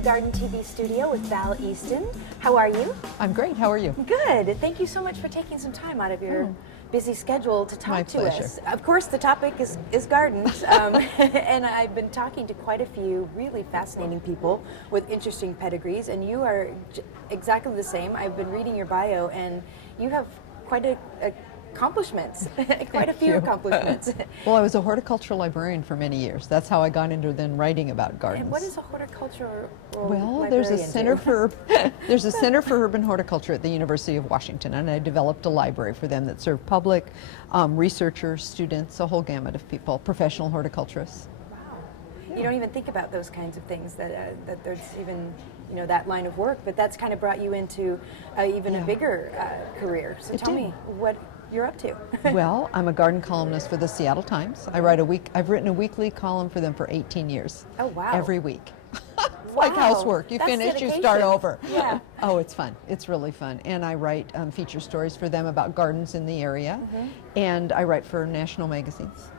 the Garden TV studio with Val Easton. How are you? I'm great. How are you? Good. Thank you so much for taking some time out of your busy schedule to talk to pleasure. us. Of course, the topic is gardens, and I've been talking to quite a few really fascinating people with interesting pedigrees, and you are exactly the same. I've been reading your bio, and you have quite accomplishments, quite a few accomplishments. Well, I was a horticultural librarian for many years. That's how I got into then writing about gardens. And what is a horticultural Well, there's a center for urban horticulture at the University of Washington, and I developed a library for them that served public, researchers, students, a whole gamut of people, professional horticulturists. Wow. You don't even think about those kinds of things, that there's even that line of work, but that's kind of brought you into even a bigger career. So tell me what you're up to. Well, I'm a garden columnist for the Seattle Times. I've written a weekly column for them for 18 years. Oh, wow. Every week. Like housework. You finish, you start over. Yeah. Oh, it's fun. It's really fun. And I write feature stories for them about gardens in the area. And I write for national magazines.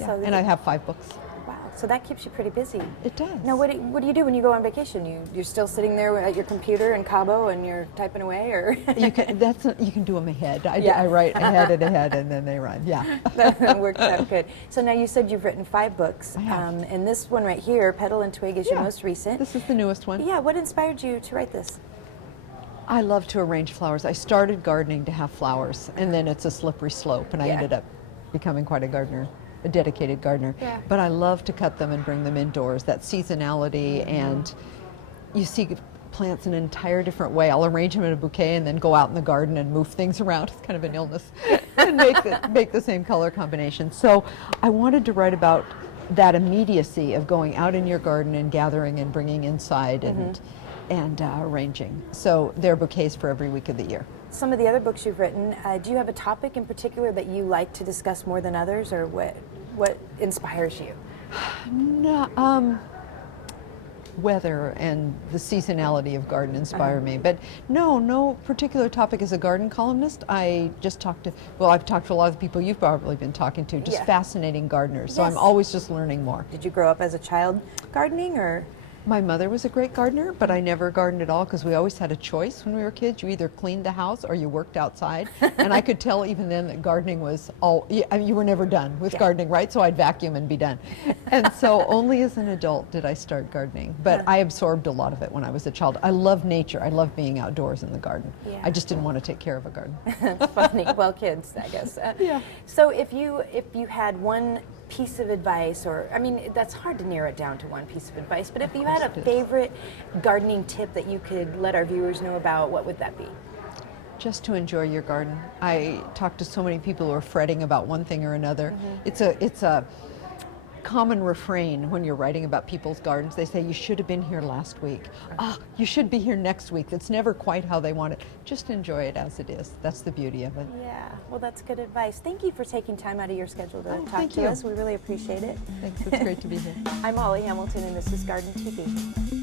Yeah. So and I have 5 books. Wow. So that keeps you pretty busy. It does. Now, what do you do when you go on vacation? You're still sitting there at your computer in Cabo and you're typing away, or you can do them ahead. I write ahead, and then they run. Yeah. That works out good. So now you said you've written 5 books, I have. and this one right here, Petal and Twig, is your most recent. This is the newest one. Yeah. What inspired you to write this? I love to arrange flowers. I started gardening to have flowers, and then it's a slippery slope, and I ended up becoming quite a gardener. A dedicated gardener, but I love to cut them and bring them indoors. That seasonality, and you see plants in an entire different way. I'll arrange them in a bouquet and then go out in the garden and move things around. It's kind of an illness, and make the same color combination. So I wanted to write about that immediacy of going out in your garden and gathering and bringing inside and arranging. So there are bouquets for every week of the year. Some of the other books you've written, do you have a topic in particular that you like to discuss more than others, or what inspires you? No, weather and the seasonality of garden inspire me, but no particular topic. As a garden columnist, I just I've talked to a lot of the people you've probably been talking to, just fascinating gardeners, so I'm always just learning more. Did you grow up as a child gardening, or? My mother was a great gardener, but I never gardened at all because we always had a choice when we were kids. You either cleaned the house or you worked outside. And I could tell even then that gardening was you were never done with gardening, right? So I'd vacuum and be done. And so only as an adult did I start gardening. But I absorbed a lot of it when I was a child. I love nature. I love being outdoors in the garden. Yeah. I just didn't want to take care of a garden. That's funny. Well, kids, I guess. So if you had one piece of advice, or that's hard to narrow it down to one piece of advice, but if you had a favorite gardening tip that you could let our viewers know about, what would that be? Just to enjoy your garden. I talk to so many people who are fretting about one thing or another. It's a common refrain when you're writing about people's gardens. They say, you should have been here last week. You should be here next week. That's never quite how they want it. Just enjoy it as it is. That's the beauty of it. Yeah, well, that's good advice. Thank you for taking time out of your schedule to talk to you. us. We really appreciate it. Thanks, it's great to be here. I'm Molly Hamilton, and this is Garden TV.